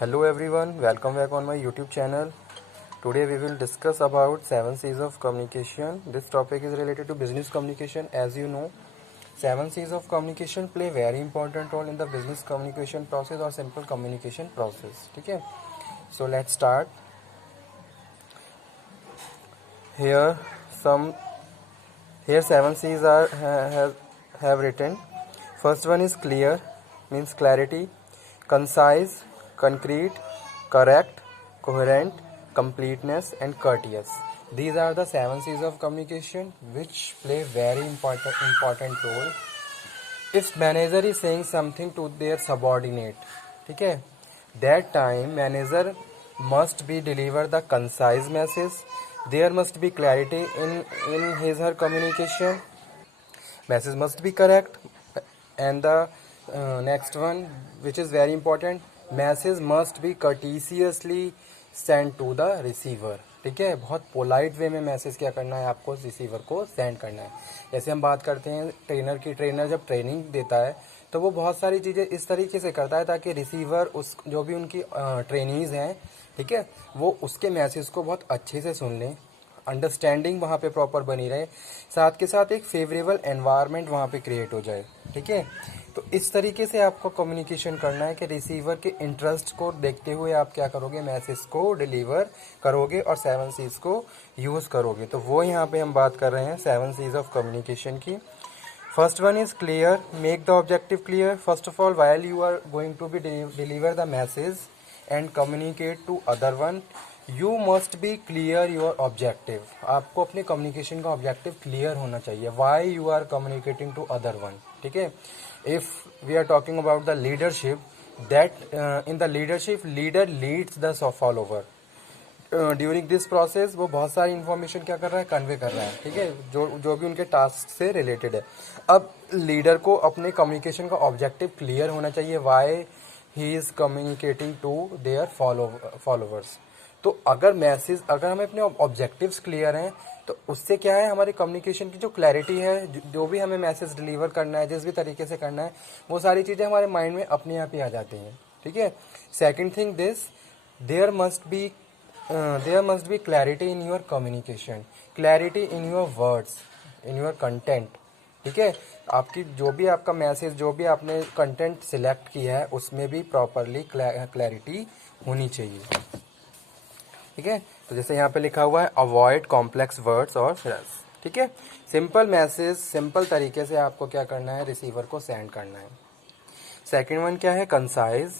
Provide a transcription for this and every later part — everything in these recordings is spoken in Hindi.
Hello everyone, welcome back on my YouTube channel. Today we will discuss about 7 C's of communication. This topic is related to business communication. As you know, 7 C's of communication play very important role in the business communication process or simple communication process. Okay, so let's start. Here some here 7 C's are have written. First one is clear, means clarity, concise, concrete, correct, coherent, completeness, and courteous. These are the 7 C's of communication which play very important role. If manager is saying something to their subordinate, okay, that time manager must be deliver the concise message. There must be clarity in his her communication. Message must be correct, and the next one, which is very important, message must be courteously sent to the receiver. ठीक है, बहुत पोलाइट वे में मैसेज क्या करना है, आपको रिसीवर को सेंड करना है. जैसे हम बात करते हैं ट्रेनर की, ट्रेनर जब ट्रेनिंग देता है तो वो बहुत सारी चीज़ें इस तरीके से करता है ताकि रिसीवर उस जो भी उनकी ट्रेनीज हैं, ठीक है, वो उसके मैसेज को बहुत अच्छे से सुन लें, अंडरस्टैंडिंग वहाँ पे प्रॉपर बनी रहे, साथ के साथ एक फेवरेबल एनवायरनमेंट वहाँ पे क्रिएट हो जाए. ठीक है, तो इस तरीके से आपको कम्युनिकेशन करना है कि रिसीवर के इंटरेस्ट को देखते हुए आप क्या करोगे, मैसेज को डिलीवर करोगे और 7 C's को यूज़ करोगे. तो वो यहाँ पे हम बात कर रहे हैं 7 C's ऑफ कम्युनिकेशन की. First one is clear, make the objective clear. First of all, while you are going to be deliver the message and communicate to other one, you must be clear your objective. आपको अपने कम्युनिकेशन का ऑब्जेक्टिव क्लियर होना चाहिए. Why you are communicating to other one. ठीक है, if we are talking about the leadership, that in the leadership leader leads the follower. During this process वो बहुत सारी इंफॉर्मेशन क्या कर रहा है, कन्वे कर रहा है. ठीक है, जो भी उनके टास्क से रिलेटेड है. अब लीडर को अपने कम्युनिकेशन का ऑब्जेक्टिव क्लियर होना चाहिए. Why he is communicating to their followers. तो अगर हमें अपने ऑब्जेक्टिव्स क्लियर हैं तो उससे क्या है, हमारी कम्युनिकेशन की जो क्लैरिटी है, जो भी हमें मैसेज डिलीवर करना है, जिस भी तरीके से करना है, वो सारी चीज़ें हमारे माइंड में अपने आप ही आ जाती हैं. ठीक है. Second thing this, there must be clarity in your communication, clarity in your words, in your content. ठीक है, आपकी जो भी आपका मैसेज, जो भी आपने कंटेंट सिलेक्ट किया है, उसमें भी प्रॉपरली क्लैरिटी होनी चाहिए. ठीक है, तो जैसे यहाँ पे लिखा हुआ है, अवॉइड कॉम्प्लेक्स वर्ड्स और फ्रेज. ठीक है, सिंपल मैसेज सिंपल तरीके से आपको क्या करना है, रिसीवर को सेंड करना है. सेकंड वन क्या है, concise,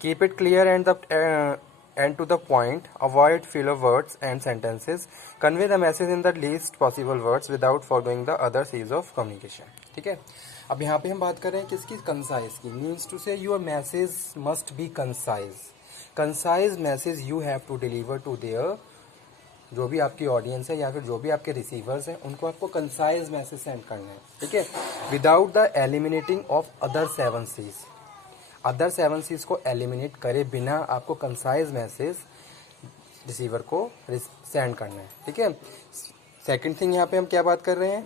keep it clear and to the point, avoid filler words and sentences, convey the message in the least possible words without forgoing the other C's of communication. ठीक है, अब यहाँ पे हम बात कर रहे हैं किसकी, कंसाइज की. Means to say your message must be concise. Concise message you have to deliver to there, जो भी आपकी ऑडियंस है या फिर जो भी आपके रिसीवर्स हैं, उनको आपको कंसाइज मैसेज सेंड करना है. ठीक है, without the eliminating of other 7 C's. Other 7 C's को एलिमिनेट करे बिना आपको कंसाइज मैसेज रिसीवर को सेंड करना है. ठीक है. सेकंड थिंग यहाँ पे हम क्या बात कर रहे हैं,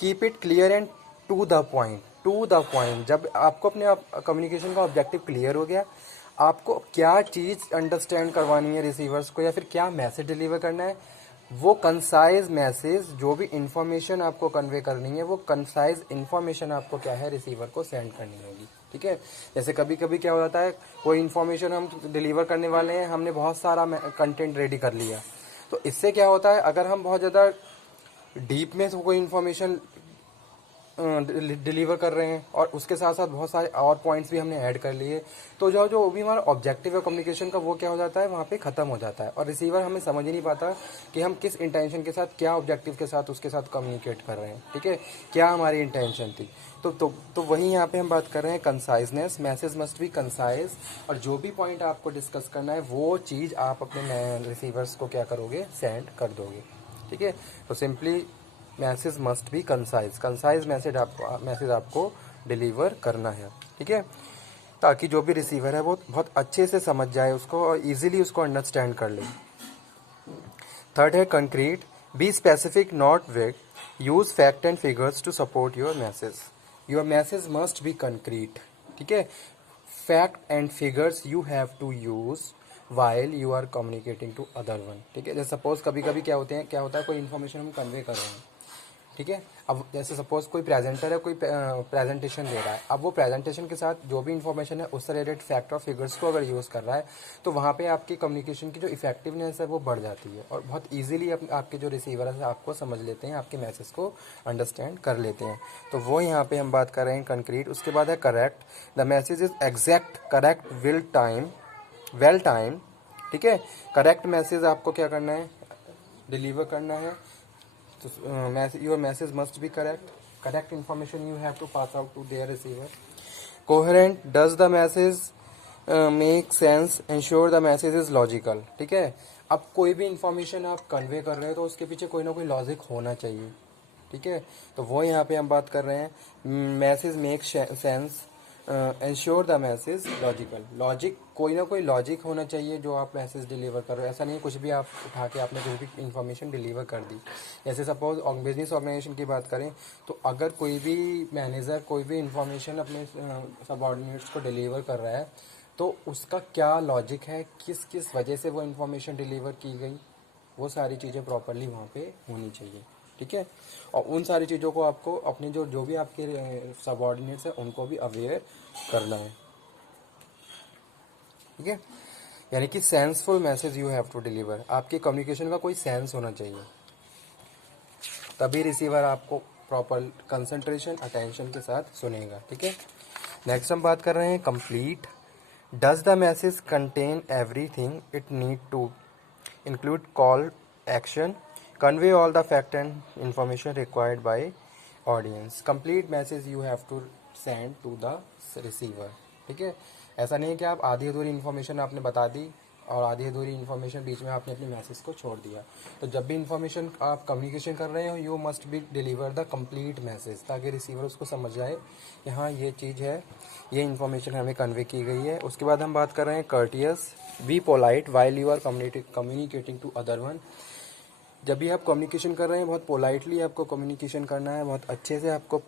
keep it clear and to the point. To the point, जब आपको अपने कम्युनिकेशन का ऑब्जेक्टिव क्लियर हो गया, आपको क्या चीज़ अंडरस्टैंड करवानी है रिसीवर्स को या फिर क्या मैसेज डिलीवर करना है, वो कंसाइज मैसेज, जो भी इंफॉर्मेशन आपको कन्वे करनी है, वो कंसाइज इंफॉर्मेशन आपको क्या है, रिसीवर को सेंड करनी होगी. ठीक है, जैसे कभी कभी क्या हो जाता है, कोई इन्फॉर्मेशन हम डिलीवर करने वाले हैं, हमने बहुत सारा कंटेंट रेडी कर लिया, तो इससे क्या होता है, अगर हम बहुत ज़्यादा डीप में कोई इन्फॉर्मेशन डिलीवर कर रहे हैं और उसके साथ साथ बहुत सारे और पॉइंट्स भी हमने ऐड कर लिए, तो जो भी हमारा ऑब्जेक्टिव है कम्युनिकेशन का, वो क्या हो जाता है, वहाँ पे ख़त्म हो जाता है और रिसीवर हमें समझ ही नहीं पाता कि हम किस इंटेंशन के साथ, क्या ऑब्जेक्टिव के साथ उसके साथ कम्युनिकेट कर रहे हैं. ठीक है, क्या हमारी इंटेंशन थी. तो वही यहाँ पे हम बात कर रहे हैं conciseness. Message must be concise, और जो भी पॉइंट आपको डिस्कस करना है वो चीज़ आप अपने रिसीवर्स को क्या करोगे, सेंड कर दोगे. ठीक है, तो simply message must be concise. Concise message आपको डिलीवर करना है. ठीक है, ताकि जो भी रिसीवर है वो बहुत अच्छे से समझ जाए उसको और इजीली उसको अंडरस्टैंड कर ले. थर्ड है concrete, be specific not vague, use fact and figures to support your message. Your message must be concrete. ठीक है, fact and figures you have to use while you are communicating to other one. ठीक है, जैसे सपोज कभी कभी क्या होता है कोई इन्फॉर्मेशन हम कन्वे कर रहे हैं, ठीक है। अब जैसे सपोज कोई प्रेजेंटर है, कोई प्रेजेंटेशन दे रहा है, अब वो प्रेजेंटेशन के साथ जो भी इन्फॉर्मेशन है उससे रिलेटेड फैक्ट और फिगर्स को अगर यूज़ कर रहा है तो वहाँ पे आपकी कम्युनिकेशन की जो इफेक्टिवनेस है वो बढ़ जाती है और बहुत ईजिली आपके जो रिसीवर है आपको समझ लेते हैं, आपके मैसेज को अंडरस्टैंड कर लेते हैं। तो वो यहाँ पे हम बात कर रहे हैं कंक्रीट। उसके बाद है correct, the message is exact, correct, well time. ठीक है, करेक्ट मैसेज आपको क्या करना है, डिलीवर करना है। तो your message must be correct information you have to pass out to their receiver. Coherent, does the message make sense, ensure the message is logical। ठीक है, अब कोई भी इंफॉर्मेशन आप कन्वे कर रहे हो तो उसके पीछे कोई ना कोई लॉजिक होना चाहिए। ठीक है, तो वो यहाँ पे हम बात कर रहे हैं message make sense, ensure the message logical. Logic, कोई ना कोई लॉजिक होना चाहिए जो आप मैसेज डिलीवर कर रहे हो। ऐसा नहीं है कुछ भी आप उठा के आपने कुछ भी इन्फॉर्मेशन डिलीवर कर दी। जैसे सपोज बिजनेस ऑर्गेनाइजेशन की बात करें तो अगर कोई भी मैनेजर कोई भी इन्फॉर्मेशन अपने सबऑर्डिनेट्स को डिलीवर कर रहा है तो उसका क्या लॉजिक है, किस किस वजह से वो इन्फॉर्मेशन डिलीवर की गई, वो सारी चीज़ें प्रॉपरली वहाँ पे होनी चाहिए। ठीक है, और उन सारी चीज़ों को आपको अपने जो भी आपके सबऑर्डिनेट्स हैं उनको भी अवेयर करना है। ठीक है, यानी कि senseful message you have to deliver. आपके कम्युनिकेशन का कोई सेंस होना चाहिए, तभी रिसीवर आपको प्रॉपर कंसंट्रेशन अटेंशन के साथ सुनेगा। ठीक है, नेक्स्ट हम बात कर रहे हैं complete, does the message contain everything it need to include call action, convey all the fact and information required by audience। complete message you have to send to the receiver। ठीक है, ऐसा नहीं है कि आप आधी अधूरी इन्फॉर्मेशन आपने बता दी और आधी अधूरी इन्फॉर्मेशन बीच में आपने अपने मैसेज को छोड़ दिया। तो जब भी इन्फॉर्मेशन आप कम्युनिकेशन कर रहे हो you must B deliver the complete message, ताकि रिसीवर उसको समझ जाए कि हाँ ये चीज़ है, ये इन्फॉर्मेशन हमें कन्वे की गई है। उसके बाद हम बात कर रहे हैं courteous, be polite while you are communicating to other one. जब भी आप कम्युनिकेशन कर रहे हैं बहुत पोलाइटली आपको कम्युनिकेशन करना है, बहुत अच्छे से आपको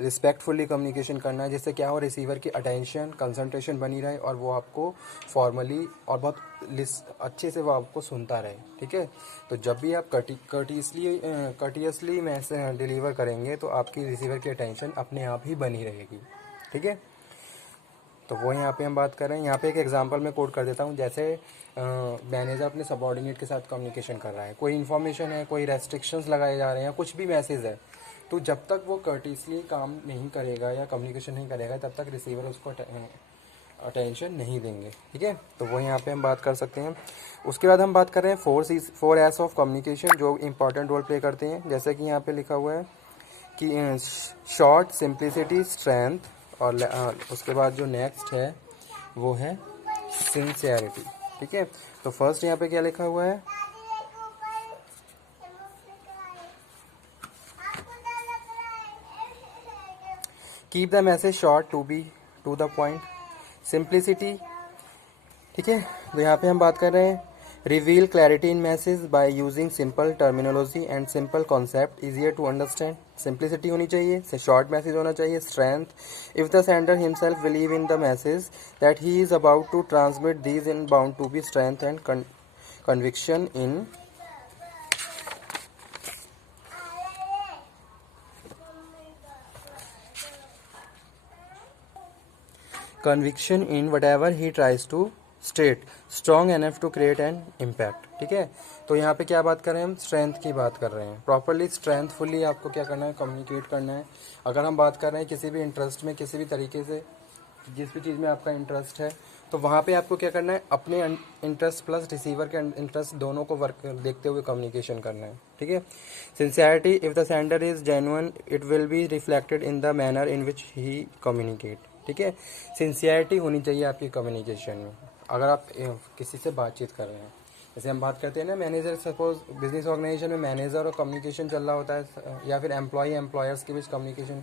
रिस्पेक्टफुली कम्युनिकेशन करना है, जिससे क्या हो रिसीवर की अटेंशन कंसंट्रेशन बनी रहे और वो आपको फॉर्मली और बहुत अच्छे से वो आपको सुनता रहे। ठीक है, तो जब भी आप कर्टियसली मैसेज डिलीवर करेंगे तो आपकी रिसीवर की अटेंशन अपने आप ही बनी रहेगी। ठीक है, तो वो यहाँ पे हम बात कर रहे हैं। यहाँ पे एक एग्जांपल मैं कोट कर देता हूँ। जैसे मैनेजर अपने सबऑर्डिनेट के साथ कम्युनिकेशन कर रहा है, कोई इन्फॉर्मेशन है, कोई रेस्ट्रिक्शंस लगाए जा रहे हैं, कुछ भी मैसेज है, तो जब तक वो कर्टियसली काम नहीं करेगा या कम्युनिकेशन नहीं करेगा तब तक रिसीवर उसको अटेंशन नहीं देंगे। ठीक है, तो वो यहाँ पे हम बात कर सकते हैं। उसके बाद हम बात कर रहे हैं 4 एस ऑफ कम्युनिकेशन जो इंपॉर्टेंट रोल प्ले करते हैं। जैसे कि यहाँ पे लिखा हुआ है कि शॉर्ट, सिंप्लिसिटी, स्ट्रेंथ, और उसके बाद जो नेक्स्ट है वो है सिंसियरिटी। ठीक है, तो फर्स्ट यहाँ पे क्या लिखा हुआ है, keep the message short to the point, simplicity. ठीक है, तो यहाँ पे हम बात कर रहे हैं reveal clarity in message by using simple terminology and simple concept easier to understand. Simplicity होनी चाहिए, शॉर्ट मैसेज होना चाहिए। Strength, if the sender himself believe in the message that he is about to transmit these in bound to be strength and conviction in whatever he tries to state, strong enough to create an impact। ठीक है, तो यहाँ पे क्या बात कर रहे हैं हम, स्ट्रेंथ की बात कर रहे हैं। प्रॉपरली स्ट्रेंथफुली आपको क्या करना है, कम्युनिकेट करना है। अगर हम बात कर रहे हैं किसी भी इंटरेस्ट में, किसी भी तरीके से जिस भी चीज़ में आपका इंटरेस्ट है तो वहाँ पे आपको क्या करना है, अपने इंटरेस्ट प्लस रिसीवर के इंटरेस्ट दोनों को वर्क देखते हुए कम्युनिकेशन करना है। ठीक है, sincerity, if the sender is genuine it will be reflected in the manner in which he communicate. ठीक है, सिंसियरिटी होनी चाहिए आपकी कम्युनिकेशन में अगर आप किसी से बातचीत कर रहे हैं। जैसे हम बात करते हैं ना मैनेजर, सपोज बिजनेस ऑर्गेनाइजेशन में मैनेजर और कम्युनिकेशन चल रहा होता है या फिर एम्प्लॉयर्स के बीच communication,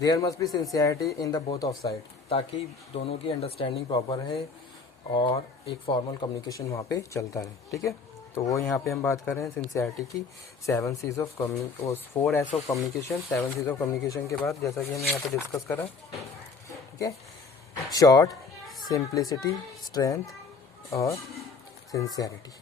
there must be sincerity in the both of side, ताकि दोनों की अंडरस्टैंडिंग प्रॉपर है और एक फॉर्मल कम्युनिकेशन वहाँ पे चलता है। ठीक है, तो वो यहाँ पे हम बात कर रहे हैं सिंसियरिटी की 4 Cs of communication. 7 Cs of communication के बाद जैसा कि हमने यहाँ पे डिस्कस करा। ठीक है, short, simplicity, strength, or sincerity.